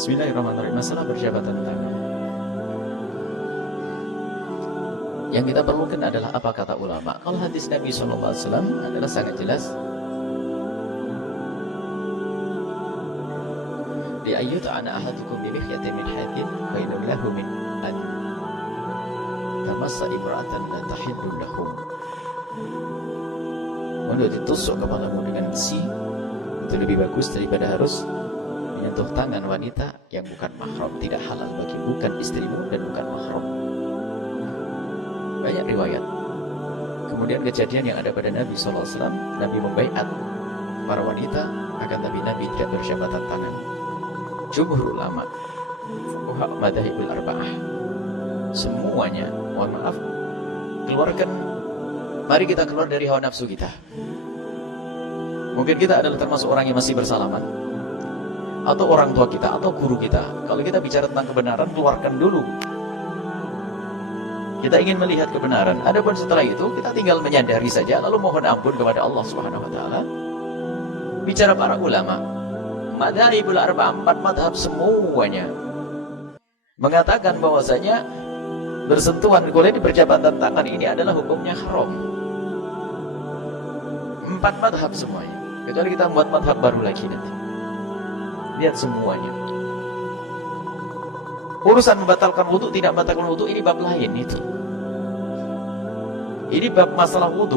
Bismillahirrahmanirrahim. Masalah berjabatan tangan. Yang kita perlukan adalah apa kata ulama. Kalau hadis Nabi SAW adalah sangat jelas. Di ayyut ana ahadukum bi mikhyatin min hadid khairun lahu min an tamassa imra'atan la tahillu lahu. Untuk ditusuk kepalamu dengan besi itu lebih bagus daripada harus menyentuh tangan wanita yang bukan mahram, tidak halal bagi, bukan istrimu dan bukan mahram. Banyak riwayat. Kemudian kejadian yang ada pada Nabi SAW, Nabi membaiat para wanita, akan tapi Nabi tidak bersyabatan tangan. Jumhur ulama, fuqaha madzhabul arba'ah, semuanya, mohon maaf, keluarkan, mari kita keluar dari hawa nafsu kita. Mungkin kita adalah termasuk orang yang masih bersalaman, atau orang tua kita, atau guru kita. Kalau kita bicara tentang kebenaran, keluarkan dulu. Kita ingin melihat kebenaran. Adapun setelah itu, kita tinggal menyadari saja, lalu mohon ampun kepada Allah Subhanahu Wa Taala. Bicara para ulama, madzhabul arba'ah, 4 mazhab semuanya mengatakan bahwasanya bersentuhan kulit, berjabatan tangan ini adalah hukumnya haram. 4 mazhab semuanya. Kecuali kita buat mazhab baru lagi nanti. Lihat semuanya. Urusan membatalkan wudu, tidak membatalkan wudu, ini bab lain itu. Ini bab masalah wudu.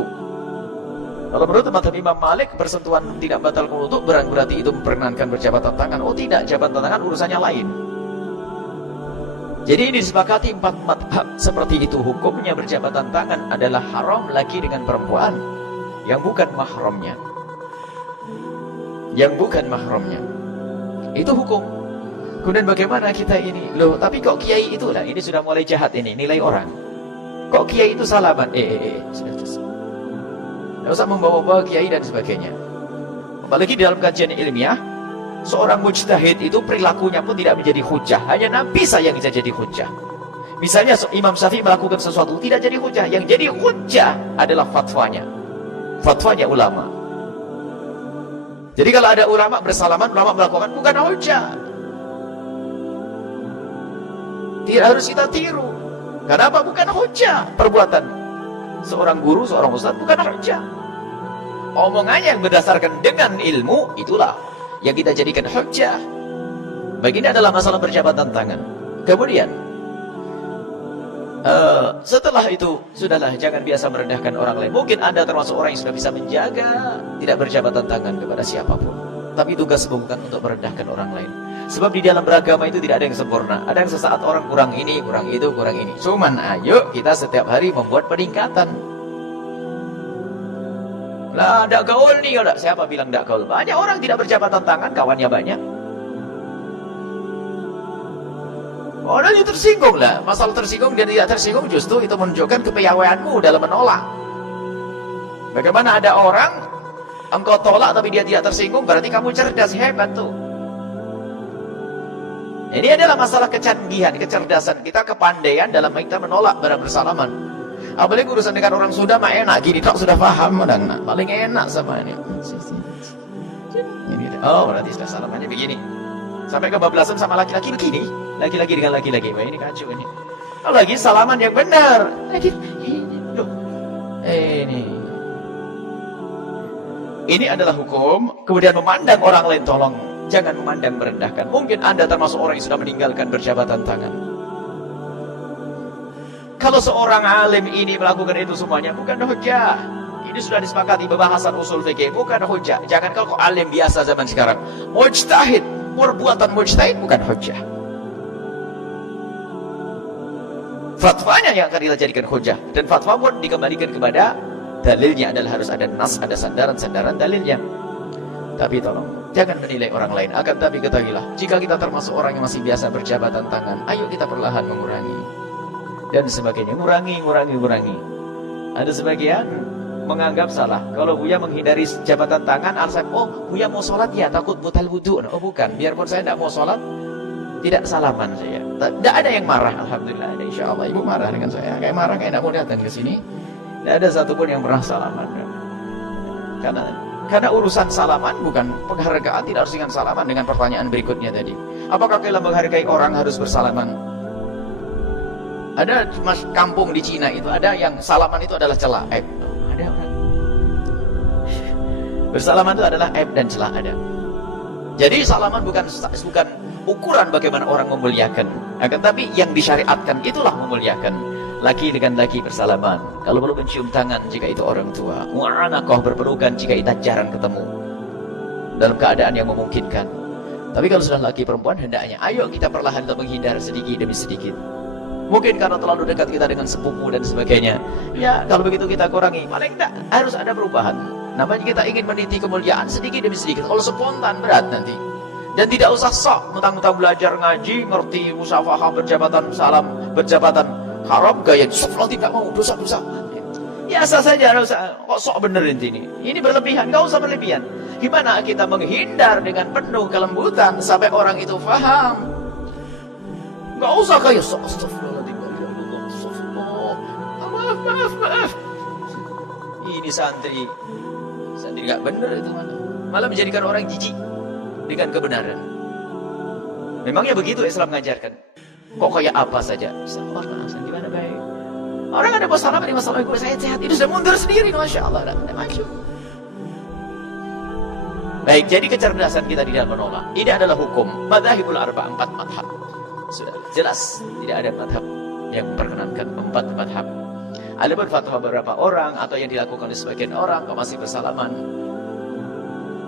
Kalau menurut mazhab Imam Malik, bersentuhan tidak membatalkan wudu berarti itu memperkenankan berjabatan tangan. Oh tidak, jabatan tangan urusannya lain. Jadi ini disepakati 4 mazhab seperti itu. Hukumnya berjabatan tangan adalah haram lagi dengan perempuan yang bukan mahramnya. Yang bukan mahramnya. Itu hukum. Kemudian bagaimana kita ini? Loh, tapi kok kiai itulah, ini sudah mulai jahat ini, nilai orang. Kok kiai itu salaman? Sudah. Tidak usah membawa-bawa kiai dan sebagainya. Apalagi dalam kajian ilmiah, seorang mujtahid itu perilakunya pun tidak menjadi hujah. Hanya Nabi saja yang bisa jadi hujah. Misalnya Imam Syafi'i melakukan sesuatu tidak jadi hujah. Yang jadi hujah adalah fatwanya. Fatwanya ulama. Jadi kalau ada ulama bersalaman, ulama melakukan, bukan hujah. Tidak harus kita tiru. Kenapa? Bukan hujah perbuatan seorang guru, seorang ustaz, bukan hujah. Omongannya yang berdasarkan dengan ilmu, itulah yang kita jadikan hujah. Begini adalah masalah berjabatan tangan. Kemudian setelah itu, sudahlah, jangan biasa merendahkan orang lain. Mungkin Anda termasuk orang yang sudah bisa menjaga tidak berjabatan tangan kepada siapapun. Tapi tugasmu bukan untuk merendahkan orang lain. Sebab di dalam beragama itu tidak ada yang sempurna. Ada yang sesaat orang kurang ini, kurang itu, kurang ini. Cuman ayo kita setiap hari membuat peningkatan. Lah, tidak gaul nih. Siapa bilang tidak gaul? Banyak orang tidak berjabatan tangan, kawannya banyak. Orang itu tersinggung lah. Masalah tersinggung dan tidak tersinggung justru itu menunjukkan kepiawaianmu dalam menolak. Bagaimana ada orang engkau tolak tapi dia tidak tersinggung, berarti kamu cerdas, hebat tuh. Ini adalah masalah kecanggihan, kecerdasan kita, kepandaian dalam kita menolak barang bersalaman. Apalagi urusan dengan orang sudah mah enak gini, tak sudah paham nah, paling enak sama ini. Ini oh, berarti sudah salamannya begini. Sampai kebablasan sama laki-laki begini. Laki-laki dengan laki-laki. Wah, ini kacau ini. Oh, lagi salaman yang benar. Lagi loh. Ini adalah hukum. Kemudian memandang orang lain, tolong jangan memandang merendahkan. Mungkin Anda termasuk orang yang sudah meninggalkan berjabatan tangan. Kalau seorang alim ini melakukan itu semuanya, bukan hujah. Ini sudah disepakati pembahasan usul fikih, bukan hujah. Jangan kalau alim biasa zaman sekarang. Mujtahid, perbuatan mujtahid bukan hujah. Fatwanya yang akan kita jadikan hujah. Dan fatwa pun dikembalikan kepada dalilnya, adalah harus ada nas, ada sandaran-sandaran dalilnya. Tapi tolong, jangan menilai orang lain. Akan tapi ketahuilah, jika kita termasuk orang yang masih biasa berjabatan tangan, ayo kita perlahan mengurangi. Dan sebagainya, ngurangi. Ada sebagian menganggap salah. Kalau Buya menghindari jabatan tangan, alasan, oh Buya mau sholat ya, takut butal wudu. Oh bukan, biarpun saya tidak mau sholat, tidak salaman saya. Tidak ada yang marah, alhamdulillah. Insya Allah ibu marah dengan saya. Kayak marah, kayak tidak mau datang ke sini. Tidak ada satupun yang pernah salaman. Karena Karena urusan salaman bukan penghargaan, tidak harus dengan salaman. Dengan pertanyaan berikutnya tadi, apakah kita menghargai orang harus bersalaman? Ada kampung di Cina itu ada yang salaman itu adalah celah, aib. Ada orang bersalaman itu adalah aib dan celah, ada. Jadi salaman bukan ukuran bagaimana orang memuliakan, akan tapi yang disyariatkan itulah memuliakan. Laki dengan laki bersalaman, kalau perlu mencium tangan jika itu orang tua, mu'anaqah berpelukan jika kita jarang ketemu dalam keadaan yang memungkinkan. Tapi kalau sudah laki perempuan, hendaknya ayo kita perlahan untuk menghindar sedikit demi sedikit. Mungkin karena terlalu dekat kita dengan sepupu dan sebagainya, ya kalau begitu kita kurangi. Paling tidak harus ada perubahan. Namanya kita ingin meniti kemuliaan sedikit demi sedikit. Kalau spontan berat nanti. Dan tidak usah sok mentang-mentang belajar ngaji, ngerti musafahah, berjabatan salam, berjabatan haram, gaya suflah tidak mau, dosa-dosa. Biasa saja, kok sok bener ini. Ini berlebihan, gak usah berlebihan. Gimana kita menghindar dengan penuh kelembutan sampai orang itu faham? Gak usah kayak sok, astagfirullahaladzim, maaf. Ini santri gak bener itu, malah menjadikan orang jijik dengan kebenaran. Memangnya begitu Islam mengajarkan? Kok kayak apa saja? Gimana baik? Orang ada masalah di masalah gue, saya sehat, itu sudah mundur sendiri, Masya Allah, ada maju. Baik, jadi kecerdasan kita tidak menolak. Ini adalah hukum madzhabul arba', 4 madhab. Sudah jelas, tidak ada madhab yang memperkenankan 4 madhab. Ada berfatwa beberapa orang atau yang dilakukan oleh sebagian orang, kok masih bersalaman.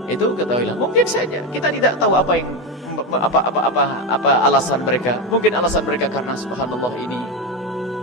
Itu ketahuilah, mungkin saja kita tidak tahu apa alasan mereka. Mungkin alasan mereka karena subhanallah ini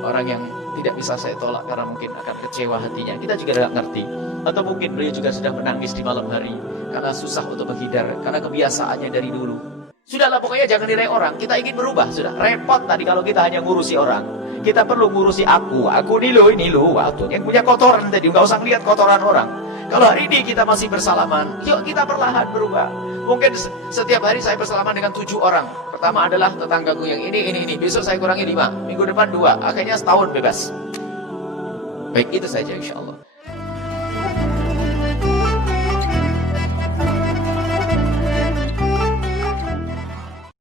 orang yang tidak bisa saya tolak karena mungkin akan kecewa hatinya. Kita juga tidak ngerti. Atau mungkin beliau juga sudah menangis di malam hari karena susah untuk menghindar, karena kebiasaannya dari dulu. Sudahlah, pokoknya jangan nilai orang. Kita ingin berubah, sudah repot tadi kalau kita hanya ngurusi orang. Kita perlu ngurusi aku ini lo, waktu yang punya kotoran tadi, nggak usah ngeliat kotoran orang. Kalau hari ini kita masih bersalaman, yuk kita perlahan berubah. Mungkin setiap hari saya bersalaman dengan 7 orang. Pertama adalah tetanggaku yang ini. Besok saya kurangi 5. Minggu depan 2. Akhirnya setahun bebas. Baik, itu saja insya Allah.